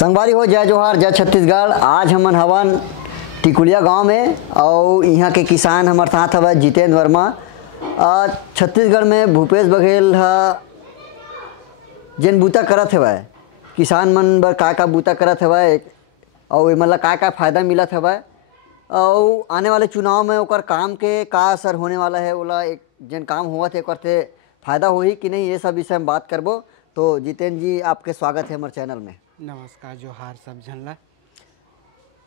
संगवारी हो जय जोहार जय छत्तीसगढ़। आज हमन हवन टिकुलिया गांव में और यहाँ के किसान हमार साथ हवा जितेंद्र वर्मा। छत्तीसगढ़ में भूपेश बघेल जेन बूता करत हवय किसान मन बर का बूता करत हवय और एमन ला का फ़ायदा मिलत हवय और आने वाले चुनाव में ओकर काम के का असर होने वाला है, ओला एक जेन काम होवत है करते फ़ायदा होही कि नहीं, ये सब विषय में बात करबो। तो जितेंद्र जी, आपके स्वागत है हमारे चैनल में। नमस्कार, जोहार सब झन ला।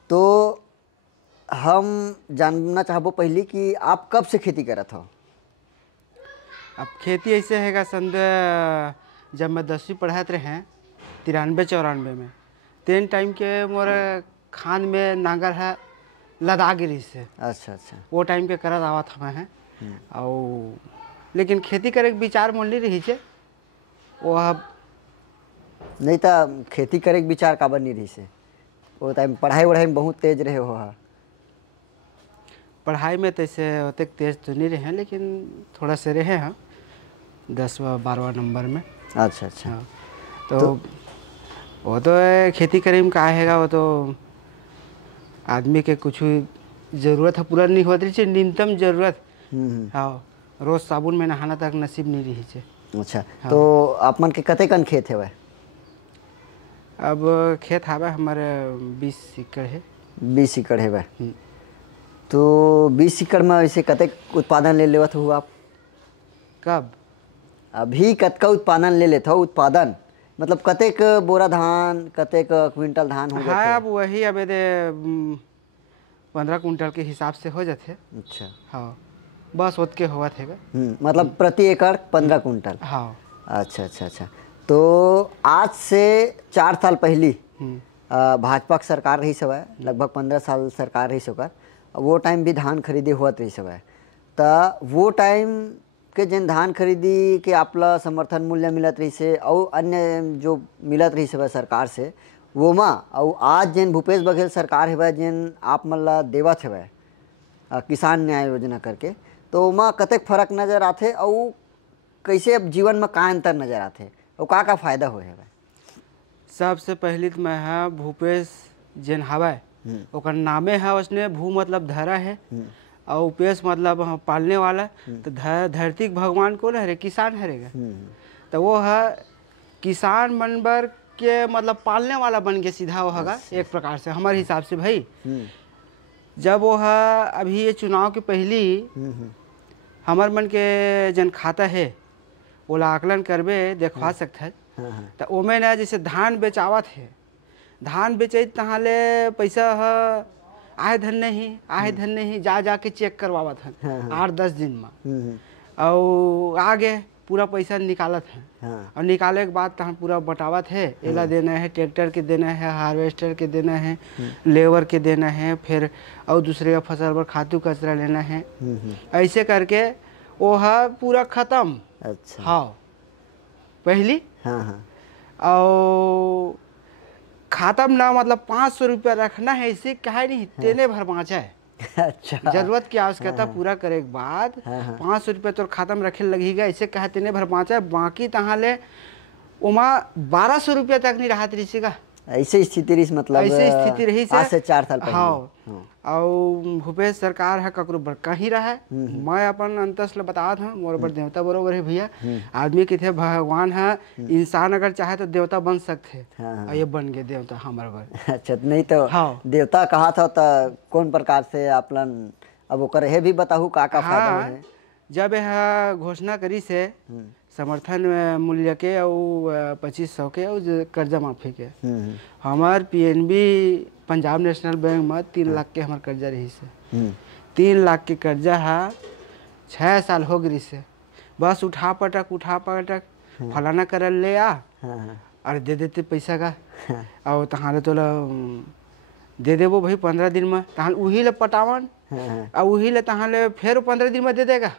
तो हम जानना चाहबो पहले कि आप कब से खेती करत हो? अब खेती ऐसे हैगा संद जब मैं 10वीं पढ़ात रहे 93-94 में, तेन टाइम के मोर खान में नांगर है लदा गिरी से। अच्छा अच्छा, वो टाइम के करत आवत हमें है और लेकिन खेती करे के विचार मन नहीं रही छे। वो अब नहीं तो खेती करे के विचार काबर नहीं रही से? वो टाइम पढ़ाई वढ़ाई में बहुत तेज रहे हो? पढ़ाई में तो ऐसे होते तेज तो नहीं रहे, लेकिन थोड़ा से रहे हैं 10-12 नंबर में। अच्छा अच्छा। हाँ, तो वो तो खेती करे में का हैगा, वो तो आदमी के कुछ ज़रूरत है पूरा नहीं होती है, न्यूनतम ज़रूरत। हाँ, रोज़ साबुन में नहाना तक नसीब नहीं रही है। अच्छा। हाँ। तो आप मन के कतेकन खेत है? अब खेत हवा हमारे 20 एकड़ है। 20 एकड़ है वह? तो 20 एकड़ में ऐसे कतेक उत्पादन ले लेवत हो आप? कब? अभी कतका उत्पादन ले लेते हो? उत्पादन मतलब कतेक बोरा धान, कतेक क्विंटल धान हो जाते? हाँ, अब वही अब 15 कुंटल के हिसाब से हो जाते। अच्छा। हाँ, बस उतके हुआ थे। मतलब प्रति एकड़ 15 कुंटल? हाँ। अच्छा अच्छा अच्छा। तो आज से 4 साल पहली भाजपा की सरकार रही सवय, लगभग 15 साल सरकार रही सकर। वो टाइम भी धान खरीदी होत रही सवय। तो वो टाइम के जिन धान खरीदी के आपला समर्थन मूल्य मिलत रही से और अन्य जो मिलत रही सवय सरकार से, वो माँ और आज जिन भूपेश बघेल सरकार है जिन आप मन ला देवत है किसान न्याय योजना करके, तो माँ कतेक फर्क नज़र आते और कैसे अब जीवन में का अंतर नज़र आते और का फ़ायदा होए है? सबसे पहले तो मैं हाँ भूपेश जेन हवाय ओकर नामे है, उसने भू मतलब धरा है और उपेश मतलब पालने वाला। तो धरती के भगवान कौन है रे? किसान है रे। तो वो है किसान मनबर के मतलब पालने वाला बन के सीधा वो होगा एक प्रकार से हमारे हिसाब से। भाई जब वो है अभी ये चुनाव के पहली हमार मन के जन खाता है वो आकलन करबे देखवा सकते हैं। तो ओमें ना जैसे धान बेचावत है, धान बेचे तहाले पैसा आए धन नहीं जा के चेक करवावत है 8-10 दिन में और आगे पूरा पैसा निकालत है। और निकाले के बाद तहाँ पूरा बटावत है, एला देना है, ट्रैक्टर के देना है, हार्वेस्टर के देना है, लेबर के देना है, फिर और दूसरे फसल पर खातू कचरा लेना है। ऐसे करके वो है पूरा ख़त्म। अच्छा। हाँ पहली। हाँ। और ख़त्म ना मतलब 500 रुपया रखना है, इसे कहे नहीं तेने भर बाँचा है। अच्छा। जरूरत की आवश्यकता पूरा करे के बाद 500 रुपया तो खत्म रखे लगेगा, इसे कहे तेने भर बाँचा है। बाकी तहाँ ले उमा 1200 रुपया तक नहीं रहा तरीका। ऐसे स्थिति रही, मतलब ऐसे स्थिति रही आज से 4 साल पहले। हाँ। और भूपेश सरकार है ककरो बड़का ही रहा है। मैं अपन अंतस ले बतावत हूँ, मोर बर देवता बरोबर है भैया। आदमी के थे भगवान है, इंसान अगर चाहे तो देवता बन सकते। और ये बन गए देवता हमारे बर। अच्छा, नहीं तो हाँ। देवता कहा था तो कौन प्रकार से आपलन अब ओकर है भी बताहू का फायदा है? जब यह घोषणा करी से समर्थन मूल्य के और 2500 के और कर्जा माफी के, हमार पीएनबी पंजाब नेशनल बैंक में 3 लाख के हमार कर्जा रही से। 3 लाख के कर्जा है 6 साल हो गई से। बस उठा पटक फलाना कर ले आ और दे देते पैसा का। और तहारे तो दे देवो भाई 15 दिन में, तहां वही ले पटावन और वही ले तहां फिर 15 दिन में दे देगा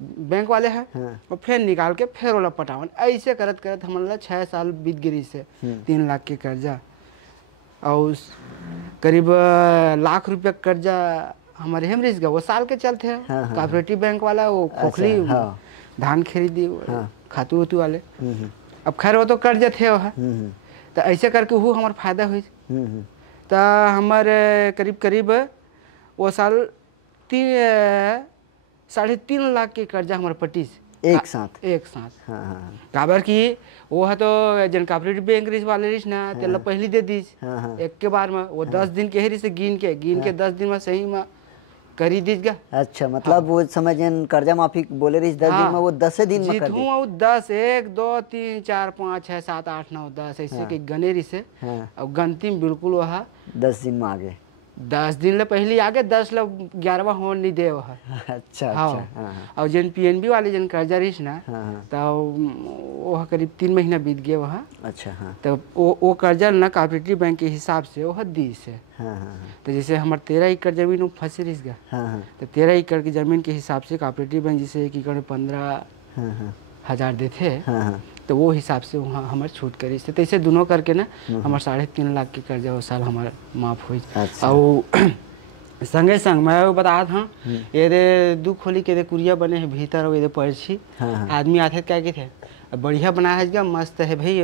बैंक वाले हैं। और फिर निकाल के फिर वाला पटावन। ऐसे करत करत हमारा 6 साल बीत गिरी से 3 लाख के कर्जा और करीब लाख रुपया कर्जा हमारे हम रिस गया। वो साल के चलते हैं कोऑपरेटिव बैंक वाला वो खोखली धान खरीदी खातू वाले। अब खैर वो तो कर्ज थे वह तो ऐसे करके वो हमार फायदा हुई। हम्म। तो हमारे करीब करीब वो साल 3.5 लाख के कर्जा हमारे पट्टी से एक साथ। एक साथ। हाँ हाँ काबर की वो है तो जन कोऑपरेटिव बैंक रिस वाले रिस ना तेला पहले दे दीस हाँ हाँ एक के बार में वो 10 दिन के ही से गिन के 10 दिन में सही में करी दीज गा। अच्छा, मतलब वो समय जन कर्जा माफी बोले रही 10 दिन में, वो 10 दिन में कर जीतू दी। वो 10 1 2 3 4 5 6 7 8 9 10 ऐसे के गने रही से हाँ, और गनती में बिल्कुल वहाँ 10 दिन में आगे। 10 दिन ले पहले आगे 10 ले 11वां हो नहीं दे वहाँ। अच्छा हाँ अच्छा। हाँ और जन पीएनबी वाले जन कर्जा रही ना हाँ हाँ। तो वह करीब 3 महीना बीत गया वहाँ। अच्छा हाँ तो वो कर्जा ना कोऑपरेटिव बैंक के हिसाब से वह दी से। हाँ हाँ तो जैसे हमारे 13 एकड़ जमीन वो फंसे रही गया हाँ हाँ तो 13 एकड़ की जमीन के हिसाब से कोऑपरेटिव बैंक जैसे 1 एकड़ में 15,000 देते हैं हाँ हाँ। तो वो हिसाब से वहाँ हमारे छूट करी से। तो ऐसे दोनों करके ना हमारे 3.5 लाख के कर्जा वो साल हमारा माफ हुई। अच्छा। और संगे संग मैं वो बता था ये दे दू खोली के दे कुरिया बने हैं भीतर और ये पर्ची हाँ हाँ आदमी आते क्या के थे बढ़िया बनाया है क्या मस्त है भाई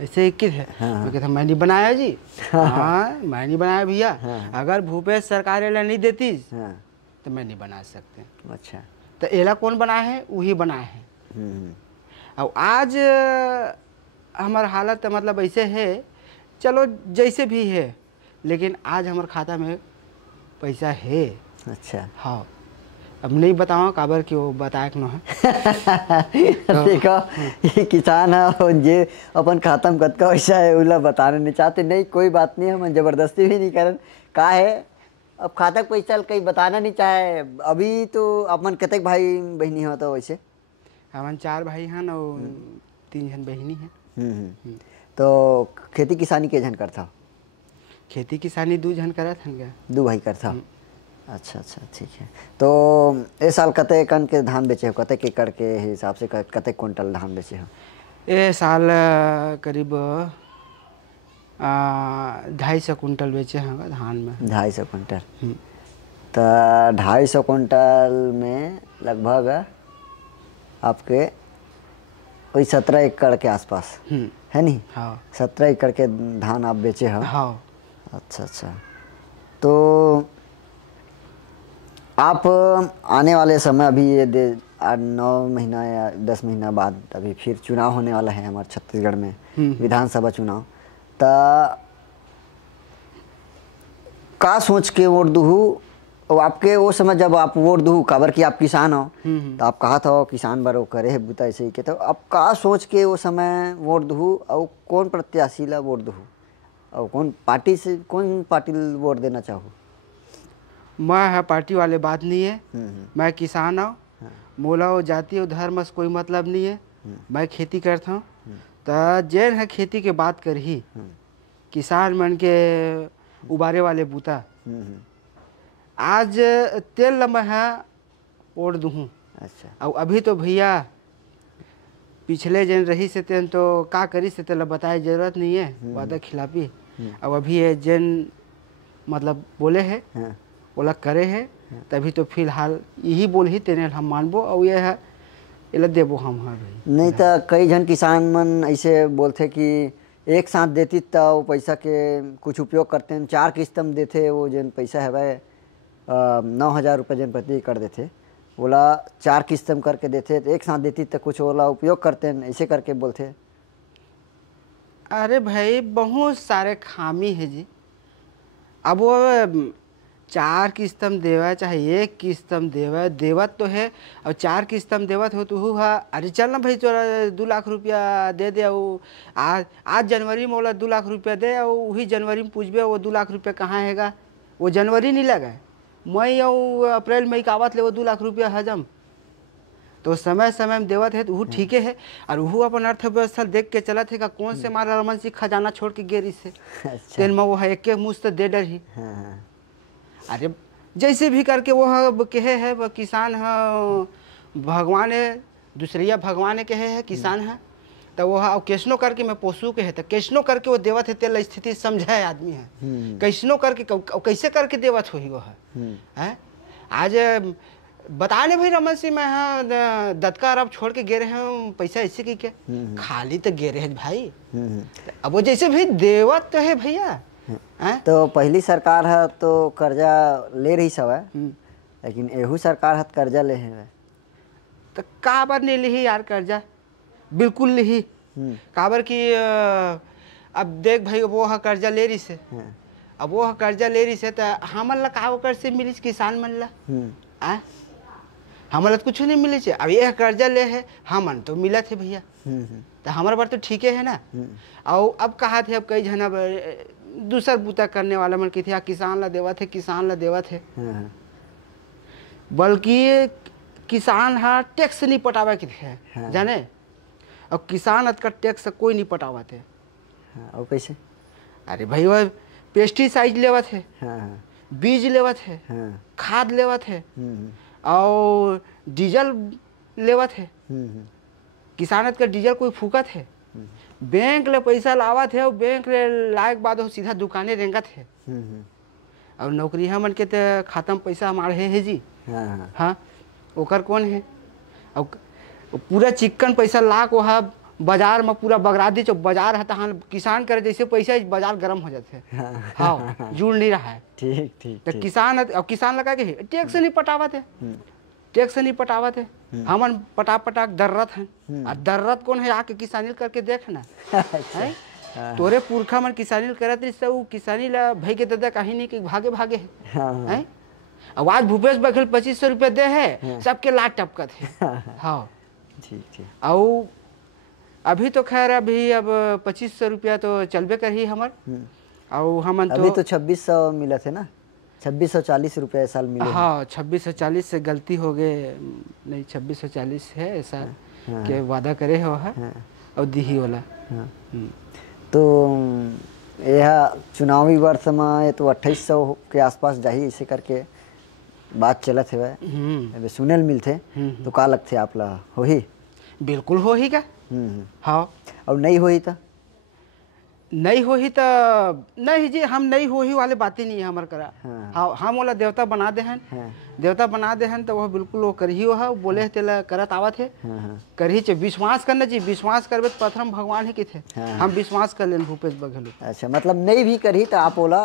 ऐसे एक थे। मैं कहता मैं नहीं बनाया जी। हाँ मैं नहीं बनाया भैया। अगर भूपेश सरकार एला नहीं देती हाँ। तो मैं नहीं बना सकते। अच्छा। तो एला कौन बनाया है वही बनाया है। हम्म। अब आज हमारा हालत मतलब ऐसे है चलो जैसे भी है लेकिन आज हमारे खाता में पैसा है। अच्छा। हाँ अब नहीं बताऊँ काबर कि वो बताए न है। देखो ये किसान है और ये अपन खाता में कतका पैसा है उला बताना नहीं चाहते। नहीं कोई बात नहीं, हम जबरदस्ती भी नहीं करन का है। अब खाता के पैसा कहीं बताना नहीं चाहे। अभी तो अपन कतक भाई बहनी हो तो वैसे हमारे 4 भाई हैं और 3 जन बहनी हैं। तो खेती किसानी के जन करता? खेती किसानी 2 जन करा था क्या 2 भाई करता। अच्छा अच्छा ठीक है। तो इस साल कते कन के धान बेचे हो, कते एकड़ के हिसाब से कते क्विंटल धान बेचे हो? ये साल करीब 250 कुंटल बेचे हैं धान में। 250 कुंटल। तो 250 कुंटल में लगभग आपके वही 17 एकड़ के आसपास है नहीं? हाँ 17 एकड़ के धान आप बेचे हो? हाँ। अच्छा अच्छा। तो आप आने वाले समय अभी ये 8-9 महीना या 10 महीना बाद अभी फिर चुनाव होने वाला है हमारे छत्तीसगढ़ में, विधानसभा चुनाव। तो का सोच के वोट दूँ? और आपके वो समय जब आप वोट दूँ काबर कि आप किसान हो तो आप कहा था किसान बरो करे है बुता ऐसे ही के, तो आप का सोच के वो समय वोट दूँ और कौन प्रत्याशी ला वोट दूँ और कौन पार्टी वोट देना चाहूँ? मैं है पार्टी वाले बात नहीं है। मैं किसान हूँ। मोला और जाति और धर्म से कोई मतलब नहीं है। मैं खेती करता हूँ। तो जैन है खेती के बात कर ही किसान मन के उबारे वाले बूता आज तेल लम्बा है ओढ़ दूँ। अच्छा। और अभी तो भैया पिछले जन रही से तेन तो का करी से तेला बताए जरूरत नहीं है वादा खिलाफी। अब अभी ये जन मतलब बोले है बोला करे है तभी तो फिलहाल यही बोल ही तेने हम मानबो और ये है इला देबो हम। हाँ भाई नहीं तो कई जन किसान मन ऐसे बोलते कि एक साथ देती तो पैसा के कुछ उपयोग करते हैं। 4 किस्त में देते वो जन पैसा है भाई 9,000 रुपये जन प्रति एकड़ देते बोला 4 किस्त में करके देते तो एक साथ देती तो कुछ वाला उपयोग करते हैं ऐसे करके बोलते। अरे भाई बहुत सारे खामी है जी। अब वो 4 किस्त में देवा चाहे 1 किस्त में देवा देवत तो है और 4 किस्त में देवत हो तो हुआ अरे चल ना भाई चोरा 2 लाख रुपया दे दे। वो आज जनवरी में बोला 2 लाख रुपया दे और वही जनवरी में पूछबे वो 2 लाख रुपया कहाँ हैगा। वो जनवरी नहीं लगा मई और अप्रैल मई का आवत ले वो 2 लाख रुपया हजम। तो समय समय में देवत है तो वो ठीक है। और वो अपन अर्थव्यवस्था देख के चलत है का कौन से मारा रमन सिंह खजाना छोड़ के गिरी से तेन में वो है एक मुस्त दे डर ही। अरे जैसे भी करके वो कहे है वो किसान है भगवान है दूसरिया भगवान है कहे है किसान है तो वो कैसनो करके मैं पोसू के है तो कैसनो करके वो देवत है तेल स्थिति समझाए आदमी है कैसनो करके कैसे करके देवत हो ही वो है। आज बता ले भाई रमन सिंह, मैं हाँ दत्का अरब छोड़ के गे रहे हैं पैसा ऐसे की क्या, खाली तो गे रहे हैं भाई। अब वो जैसे भाई देवत तो है भैया। हैं? तो पहली सरकार है तो कर्जा ले रही सब है, लेकिन एहू सरकार है तो कर्जा ले है। तो काबर नहीं ली यार कर्जा, बिल्कुल ली। काबर की अब देख भाई वो हा कर्जा ले रही से, अब वो हा कर्जा ले रही से तो हमन ला का ओकर से मिलिस किसान मन ला, हमन ला तो कुछ नहीं मिले छे। अब ये कर्जा ले है हमन तो मिलत है भैया, तो हमारे बार तो ठीक है ना। और अब कहा थे अब कई जना दूसर बूता करने वाला मन की थे किसान ला देवत है, किसान ला देवत है, बल्कि किसान हा टैक्स नहीं पटावे के थे जाने। और किसान का टैक्स कोई नहीं पटावत है। और कैसे? अरे भाई वो पेस्टिसाइड लेवत है, बीज लेवत है, खाद लेवत है, और डीजल लेवत है। किसान का डीजल कोई फूकत है, बैंक ले पैसा लावत है, और बैंक ले लायक बाद हो सीधा दुकाने रेंगत है। और नौकरी हमन के तो खाता में पैसा हमारे है जी। हाँ ओकर कौन है? और पूरा चिक्कन पैसा लाख वहाँ बाजार में पूरा बगरा दी, जो बाजार है तहाँ किसान करे जैसे पैसा बाजार गर्म हो जाते हैं। हाँ जुड़ नहीं रहा है। ठीक ठीक। तो किसान अब किसान लगा के टैक्स नहीं पटावत है, टैक्स नहीं पटावत है, हमन पटाक दर्रत है। और दर्रत कौन है? आके किसानी करके देख ना। तोरे पुरखा मन किसानी करत रही से, किसानी ला भाई के दादा कहीं नहीं कि भागे भागे है। अब आज भूपेश बघेल 2500 रुपया दे है, सबके लाट टपकत है। हाँ ठीक ठीक। और अभी तो खैर अभी अब 2500 रुपया तो चलबे कर ही हमार। और हमन तो अभी तो 2600 मिला थे ना, 2640 रुपये साल मिले। हाँ 2640 से गलती हो गए, नहीं 2640 है ऐसा के वादा करे हो है और दिही वाला। तो यह चुनावी वर्ष में तो 2800 के आसपास जाही ऐसे करके बात चलत है। अबे सुनेल मिलते तो का लगते आप ला होही? बिल्कुल हो ही क्या। हाँ और नहीं होही तो नहीं होही तो नहीं जी, हम नहीं होही वाले बातें नहीं है हमार करा। हाँ हम वाला देवता बना दे हैं, देवता बना दे हैं तो वह बिल्कुल वो करही हो बोले तेला करत आवत है। करही चे विश्वास करना चाहिए, विश्वास करबे तो प्रथम भगवान ही के थे। हम विश्वास कर लेन भूपेश बघेल। अच्छा मतलब नहीं भी करही तो आप ओला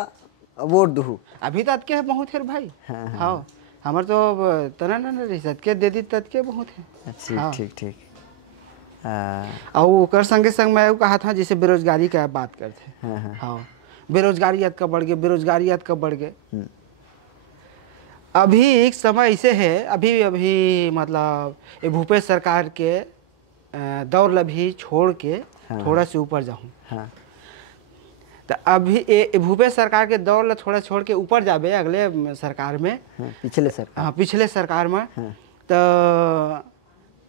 वोट दूँ? अभी तक के बहुत है भाई। हाँ हमार तो तना ना रही सदके दे दी तदके बहुत है। ठीक ठीक ठीक। और ओकर संगे संग मैं कहा था जैसे बेरोजगारी का बात करते। हाँ बेरोजगारी याद कब बढ़ गए, बेरोजगारी याद कब बढ़ गए। अभी एक समय ऐसे है, अभी अभी मतलब ये भूपेश सरकार के दौर ला भी छोड़ के थोड़ा से ऊपर जाऊँ तो अभी ये भूपेश सरकार के दौर ला थोड़ा छोड़ के ऊपर जाबे अगले सरकार में, पिछले सरकार। हाँ पिछले सरकार में तो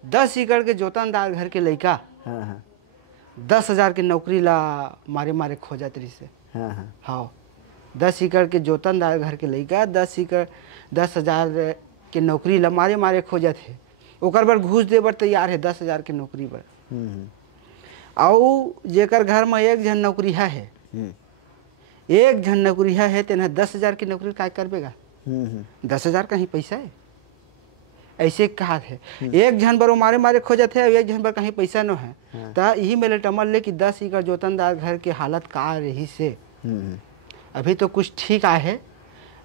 10 एकड़ के जोतनदार घर के लड़का 10,000 की नौकरी ला मारे मारे खोजत रही से। हाँ 10 एकड़ के जोतनदार घर के लड़का 10,000 के नौकरी ला मारे मारे खोजत है। ओकर बर घूस दे बर तैयार है 10,000 के नौकरी बर। और जेकर घर में एक जन नौकरी है, एक जन नौकरी है तेना 10,000 की नौकरी काय करबेगा? 10,000 का ही पैसा है। ऐसे कहा थे एक जन बर मारे मारे खोजत है, एक जन बर कहीं पैसा न है। तो यही मेरे टमल ले कि 10 एकड़ जोतनदार घर के हालत का रही से। अभी तो कुछ ठीक है।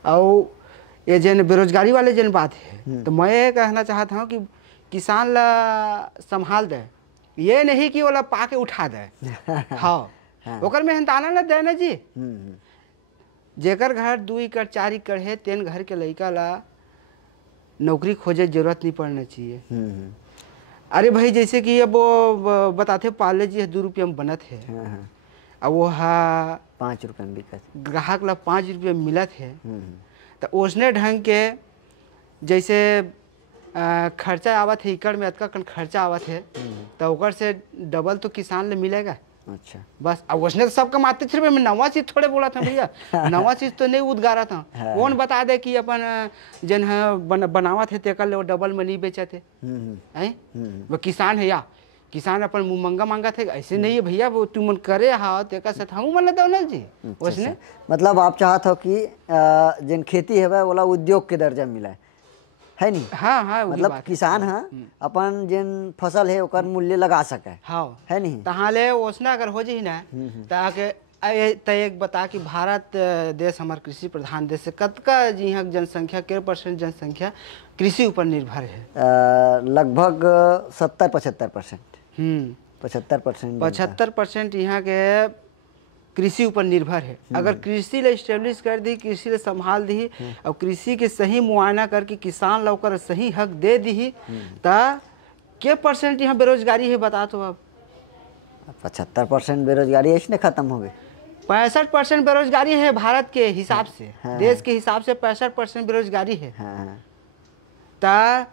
और ये जन बेरोजगारी वाले जन बात है तो मैं ये कहना चाहता हूँ कि किसान ला संभाल दे, ये नहीं कि वाला पाके उठा दे। हाँ ओकर मेहनताना ला दे ना जी। जेकर घर 2 एकड़ 4 एकड़ है तेन घर के लड़का ला नौकरी खोजे जरूरत नहीं पड़ना चाहिए। अरे भाई जैसे कि अब वो बताते पार्ले जी 2 रुपये में बनत है, अब वो 5 रुपये में बिकत, ग्राहक ला 5 रुपये मिलत है। तो उसने ढंग के जैसे खर्चा आवत है, एकड़ में अतका खर्चा आवत है तो ओकर से डबल तो किसान ले मिलेगा। अच्छा बस अब उसने तो सब कमाते थे। मैं नवा चीज थोड़े बोला था भैया, नवा चीज तो नहीं उद्गारा था। कौन बता दे कि अपन जन है बनावा थे तेकर ले डबल में नहीं बेचे थे। वो किसान है या किसान अपन मुँह मंगा मांगा थे, ऐसे नहीं है भैया। वो तुम करे हाँ तेकर साथ हम मन दौनल जी उसने। मतलब आप चाहते हो कि जिन खेती है वह उद्योग के दर्जा मिला है? है नहीं। हाँ हाँ वही मतलब बात है। किसान है अपन जिन फसल है ओकर मूल्य लगा सके, हाँ है नहीं। तहाले ओसना अगर हो जाही ना ताके एक बता कि भारत देश हमार कृषि प्रधान देश है, कतका यहाँ जनसंख्या के परसेंट जनसंख्या कृषि ऊपर निर्भर है? लगभग 70-75%, 75% 75% यहाँ के कृषि ऊपर निर्भर है। अगर कृषि ले स्टेब्लिश कर दी, कृषि ले संभाल दी और कृषि के सही मुआयना करके किसान ला ओकर सही हक दे दी ता के परसेंट यहाँ बेरोजगारी है बता तो अब? 75% बेरोजगारी ऐसे खत्म हो गई। 65% बेरोजगारी है भारत के हिसाब से, देश के हिसाब से 65% बेरोजगारी है। हाँ ता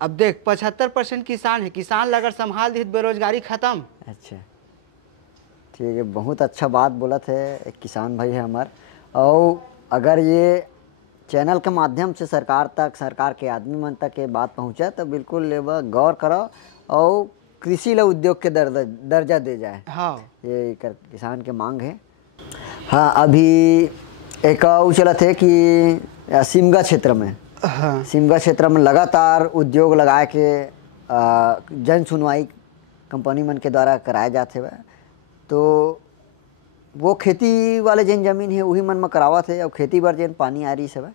अब देख 75% किसान है, किसान ला अगर संभाल दी तो बेरोजगारी खत्म। अच्छा ठीक है, बहुत अच्छा बात बोला थे, एक किसान भाई है हमार। और अगर ये चैनल के माध्यम से सरकार तक, सरकार के आदमी मन तक ये बात पहुँचा तो बिल्कुल लेवा गौर करो और कृषि ला उद्योग के दर्जा दे जाए। हाँ ये किसान के मांग है। हाँ अभी एक और चला थे कि सिमगा क्षेत्र में, हाँ सिमगा क्षेत्र में लगातार उद्योग लगाए के जन सुनवाई कंपनी मन के द्वारा कराए जाते हुए, तो वो खेती वाले जिन जमीन है वही मन में करावत है और खेती बार जिन पानी आ रही सब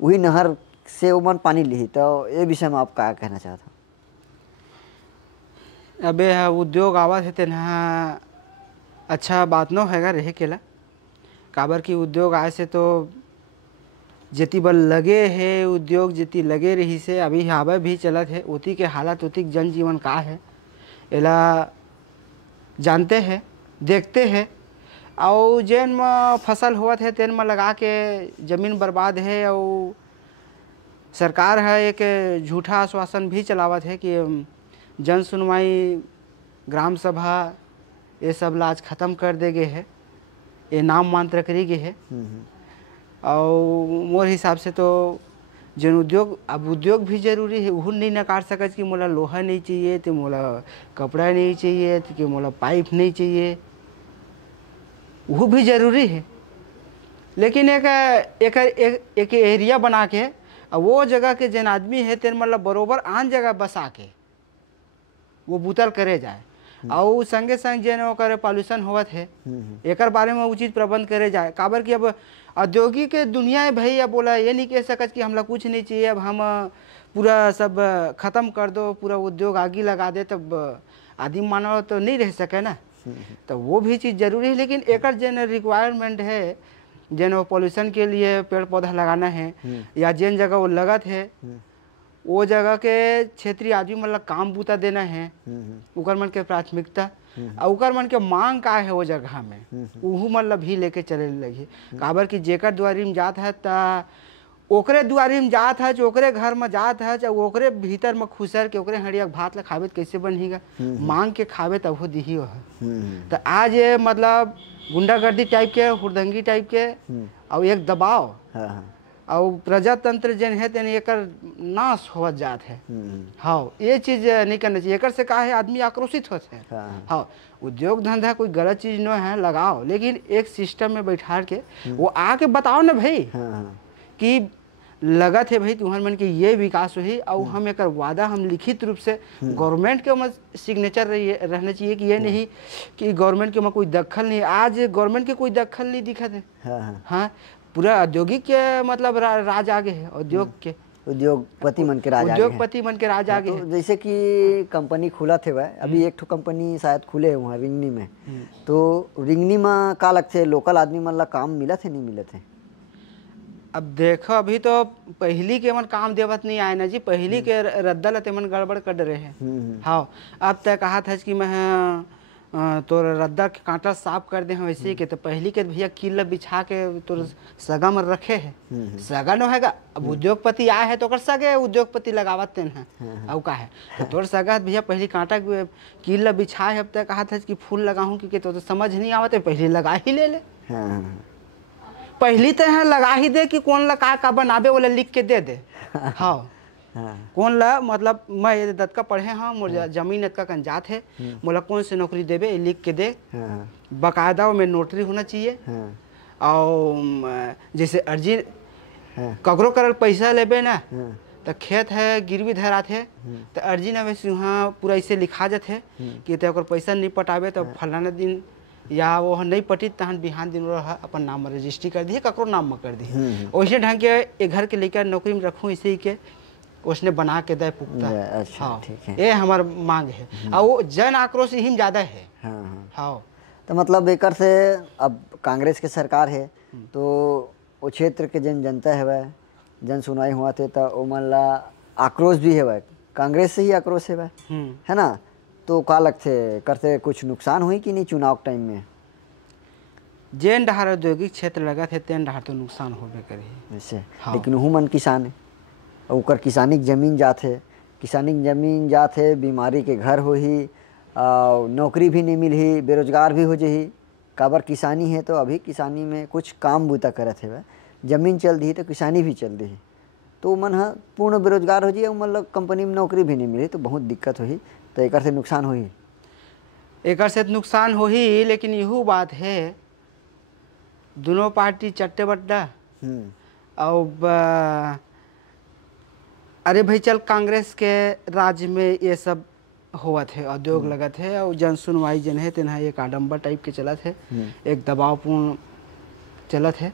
वही नहर से वो मन पानी ली। तो ये विषय में आप क्या कहना चाहते हो? अबे उद्योग आवत है तेना अच्छा बात न हैगा रहे केला, काबर की उद्योग आए से तो जेती बल लगे है उद्योग जेती लगे रही से अभी हवा भी चलत है, उती के हालत उती जनजीवन का है एला जानते हैं देखते हैं। और जैन में फसल होवत है तेन में लगा के जमीन बर्बाद है। और सरकार है एक झूठा आश्वासन भी चलावत है कि जन सुनवाई ग्राम सभा ये सब लाज ख़त्म कर देगे है, ये नाम मात्र करी गए है। और मोर हिसाब से तो जन उद्योग, अब उद्योग भी जरूरी है, वो नहीं नकार सकत कि मोला लोहा नहीं चाहिए तो मोला कपड़ा नहीं चाहिए तो कि मोला पाइप नहीं चाहिए, वो भी जरूरी है। लेकिन एक एरिया बना के वो जगह के जन आदमी है तेन मतलब बरोबर आन जगह बसा के वो बुतल करे जाए। और संगे संग जन ओकर पॉल्यूशन होवत है एकर बारे में उचित प्रबंध करे जाए। काबर कि अब औद्योगिक दुनिया है भाई, अब बोला ये नहीं कह सकत कि हमला कुछ नहीं चाहिए, अब हम पूरा सब ख़त्म कर दो, पूरा उद्योग आगे लगा दे, तब आदिम मानव तो नहीं रह सके ना। तो वो भी चीज़ जरूरी है। लेकिन एकर जन रिक्वायरमेंट है, जन वो पॉल्यूशन के लिए पेड़ पौधा लगाना है या जिन जगह वो लगत है वो जगह के क्षेत्रीय आदमी मतलब काम बूता देना है, उकर मन के प्राथमिकता और उकर मन के मांग का है वो जगह में उहू मतलब भी लेके चले लगी। काबर कि जेकर दुआरी में जात है ता ओकरे दुआरी में जात है, ओकरे घर में जात है, ओकरे भीतर में खुसर के ओकरे हड़िया भात ला खावे कैसे बनेगा, मांग के खावे तब वो दिही हो। तो आज ये मतलब गुंडागर्दी टाइप के, हुड़दंगी टाइप के और एक दबाव और प्रजातंत्र जन है तेन एकर नाश होवत जात है। हाँ ये चीज़ नहीं करना चाहिए, एकर से का है आदमी आक्रोशित होते हैं। हाँ उद्योग धंधा कोई गलत चीज़ न है, लगाओ, लेकिन एक सिस्टम में बैठा के वो आके बताओ ना भाई कि लगत है भाई तुम्हारे मन के ये विकास हुई और हम एक वादा हम लिखित रूप से गवर्नमेंट के में सिग्नेचर रहना चाहिए कि ये नहीं कि गवर्नमेंट के में कोई दखल नहीं। आज गवर्नमेंट के कोई दखल नहीं दिखत है। हाँ पूरा औद्योगिक के मतलब राज आगे है, उद्योग के उद्योगपति मन के राज आगे उद्योगपति मन के राज आगे तो है। जैसे कि कंपनी खुला थे वह अभी एक ठो कंपनी शायद खुले वहाँ रिंगनी में, तो रिंगनी में का लगते लोकल आदमी मन ला काम मिला थे नहीं मिले थे? अब देखो अभी तो पहली के मन काम देवत नहीं आए ना जी, पहली के रद्दा लते मन गड़बड़ कर रहे हैं। हाँ अब तय कहा था कि मैं तो रद्दा के कांटा साफ कर दे वैसे ही के, तो पहली के भैया कील बिछा के तो सगा में रखे है, सगा न हैगा। अब उद्योगपति आए है तो कर सगे उद्योगपति लगावत तेन है और का है तो तोर सगा भैया पहली कांटा कील बिछाए। अब तक कहा था कि फूल लगाऊं क्योंकि तो समझ नहीं आवत है, पहले लगा ही ले पहली तो है लगा ही दे कि कौन ला का बनाबे वाला लिख के दे दे। हाँ कौन ला मतलब मैं ये दत्का पढ़े हाँ मोर जमीन इतका कंजात है, मोला कौन से नौकरी देवे लिख के दे, बाकायदा में नोटरी होना चाहिए। और जैसे अर्जी हाँ। ककरो कर पैसा लेबे ना हाँ। तो खेत है गिरवी धरात है तो अर्जी ना वैसे वहाँ पूरा ऐसे लिखा जाते है कि ते ओकर पैसा नहीं पटाबे तो फलाना दिन या वो नहीं पटी तहन बिहान दिन रह अपन नाम में रजिस्ट्री कर दिए ककरो नाम में कर दिए वैसे ढंग के एक घर के लेकर नौकरी में रखूँ इसे ही के उसने बना के दे पुख्ता। अच्छा, हाँ ठीक है। ये हमार मांग है और वो जन आक्रोश ही ज़्यादा है। हाँ हाँ। हाँ तो मतलब एकर से अब कांग्रेस के सरकार है तो वो क्षेत्र के जन जनता है वह जन सुनाई हुआ थे तो ओमन ला आक्रोश भी है वह कांग्रेस से ही आक्रोश है वह है ना। तो का लगते करते कुछ नुकसान हुई कि नहीं चुनाव टाइम में? जेन डहार औद्योगिक क्षेत्र लगा थे तेन डहार तो नुकसान होबे करी वैसे हाँ। लेकिन वहू मन किसान है ओकर किसानिक जमीन जाथे किसानिक जमीन जाथे बीमारी के घर हो ही नौकरी भी नहीं मिलही बेरोजगार भी हो जही काबर किसानी है तो अभी किसानी में कुछ काम बूता करत है जमीन चल दी तो किसानी भी चल दी तो मन हा पूर्ण बेरोजगार हो जाए मतलब कंपनी में नौकरी भी नहीं मिली तो बहुत दिक्कत होही तो एक से नुकसान होही। एक से नुकसान हो ही लेकिन यहू बात है दोनों पार्टी चट्टे बट्टा और अरे भाई चल कांग्रेस के राज्य में ये सब हुआ थे उद्योग लगा थे और जन सुनवाई जन है तेना एक आडम्बर टाइप के चला थे एक दबावपूर्ण चला थे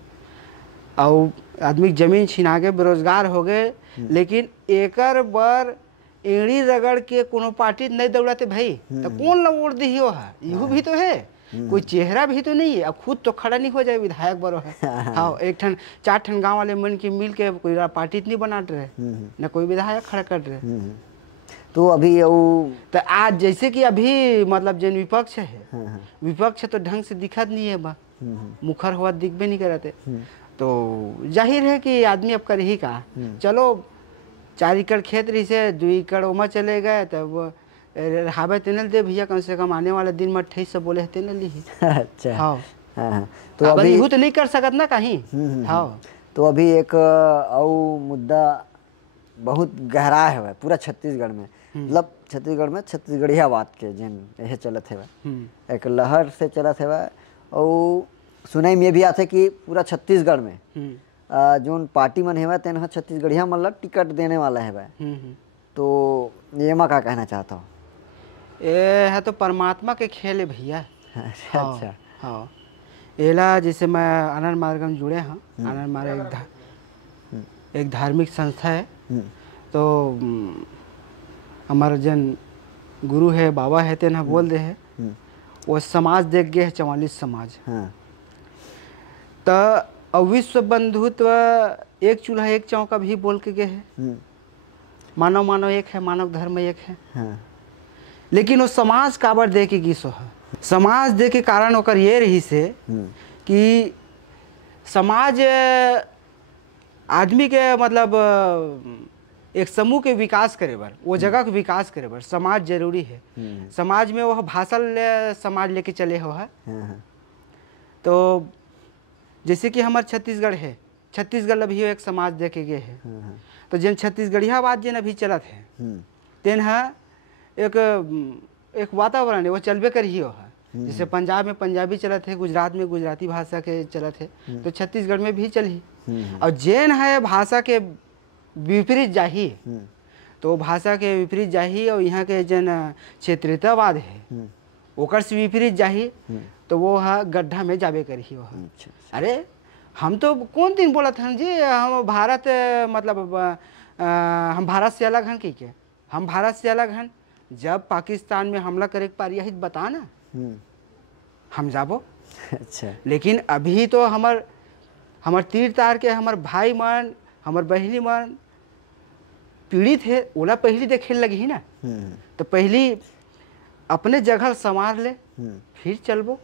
और आदमी जमीन छिना के बेरोजगार हो गए लेकिन एकर बर एड़ी रगड़ के कोनो पार्टी नहीं दौड़ाते भाई तो कौन ला वोट दी हो है यहू भी तो है कोई चेहरा भी तो नहीं है अब खुद तो खड़ा नहीं हो जाए विधायक बरो है हाँ एक ठन 4 ठन गांव वाले मन के मिल के कोई पार्टी नहीं बना रहे न कोई विधायक खड़ा कर रहे। तो अभी तो आज जैसे कि अभी मतलब जन विपक्ष है विपक्ष तो ढंग से दिखत नहीं है बा मुखर हुआ दिखबे नहीं करते तो जाहिर है कि आदमी अब कर ही का चलो 4 एकड़ खेत रही से 2 एकड़ उमा चले गए तब हावे तेनल दे भैया कम से कम आने वाले दिन में 28 से बोले तेनल ली। अच्छा हाँ हाँ। तो अभी तो नहीं कर सकत ना कहीं। हाँ तो अभी एक और मुद्दा बहुत गहरा है पूरा छत्तीसगढ़ में मतलब छत्तीसगढ़ में छत्तीसगढ़िया बात के जन यह चलत है एक लहर से चलत है और सुनाई में भी आते कि पूरा छत्तीसगढ़ में जोन पार्टी मन है तेन छत्तीसगढ़िया मतलब टिकट देने वाला है तो ये मैं क्या कहना चाहता हूँ ये है तो परमात्मा के खेल है भैया। अच्छा हाँ एला जैसे मैं आनंद मार्ग में जुड़े हैं आनंद मार्ग एक धार्मिक संस्था है तो हमारा जन गुरु है बाबा है तेना बोल दे है वो समाज देख गए है 44 समाज तो विश्व बंधुत्व एक चूल्हा एक चौका भी बोल के गए है मानव मानव एक है मानव धर्म एक है लेकिन वो समाज काबर दे के गीसो है समाज दे के कारण ओकर ये रही से कि समाज आदमी के मतलब एक समूह के विकास करे बर वो जगह के विकास करे बर समाज जरूरी है। समाज में वह भाषा समाज लेके चले हो है तो जैसे कि हमारे छत्तीसगढ़ है छत्तीसगढ़ अभी एक समाज देखे गए है तो जिन छत्तीसगढ़िया बात जिन अभी चलत है तेन है एक वातावरण है वो चलबे कर ही हो है जैसे पंजाब में पंजाबी चलत है गुजरात में गुजराती भाषा के चलत है तो छत्तीसगढ़ में भी चली और जैन है भाषा के विपरीत जाही तो भाषा के विपरीत जाही और यहाँ के जन क्षेत्रीयतावाद है ओकर से विपरीत जाही तो वो है गड्ढा में जाबे कर ही हो। अरे हम तो कौन दिन बोला था जी हम भारत मतलब हम भारत से अलग हैं कि हम भारत से अलग हैं जब पाकिस्तान में हमला करे पार यही बता ना हम जाबो। अच्छा लेकिन अभी तो हमार तीर तार के हमार भाई मन हमार बहनी मन पीड़ित है ओला पहली देखे लगी ना तो पहली अपने जगह संवार ले फिर चलबो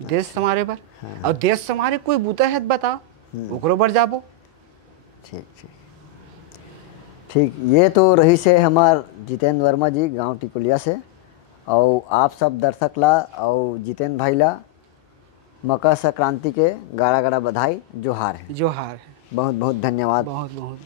देश संवारे बर और देश संवारे कोई बूता है बताओ ओकरो बर जाबो। ठीक ठीक ठीक ये तो रही से हमार जितेंद्र वर्मा जी गांव टिकुलिया से और आप सब दर्शक ला और जितेंद्र भाई ला मकर संक्रांति के गाड़ा गाड़ा बधाई जोहार है। जोहार है बहुत बहुत धन्यवाद। बहुत बहुत